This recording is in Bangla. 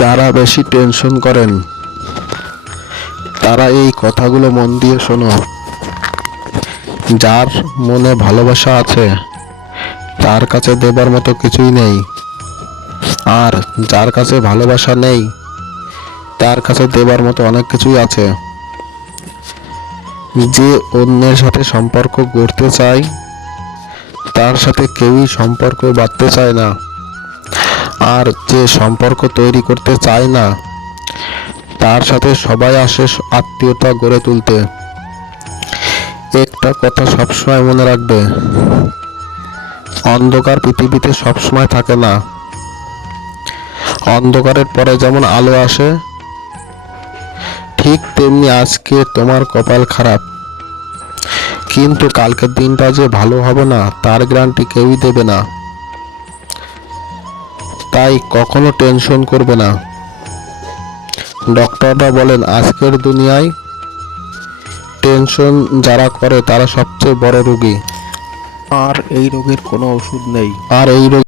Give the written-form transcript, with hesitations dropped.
যারা বেশি টেনশন করেন তারা এই কথাগুলো মন দিয়ে শোনো। যার মনে ভালোবাসা আছে তার কাছে দেবার মতো কিছুই নেই, আর যার কাছে ভালোবাসা নেই তার কাছে দেবার মতো অনেক কিছুই আছে। যে অন্যের সাথে সম্পর্ক গড়তে চায় তার সাথে কেউই সম্পর্ক বাঁধতে চায় না, আর যে সম্পর্ক তৈরি করতে চায় না তার সাথে সবাই আসে আত্মীয়তা গড়ে তুলতে। একটা কথা সবসময় মনে রাখবে, অন্ধকার পৃথিবীতে সবসময় থাকে না। অন্ধকারের পরে যেমন আলো আসে, ঠিক তেমনি আজকে তোমার কপাল খারাপ, কিন্তু কালকের দিনটা যে ভালো হবে না তার গ্যারান্টি কেউই দেবে না। তাই কখনো টেনশন করবে না। ডক্টররা বলেন আজকের দুনিয়ায় টেনশন যারা করে তারা সবচেয়ে বড় রোগী, আর এই রোগের কোনো ওষুধ নেই।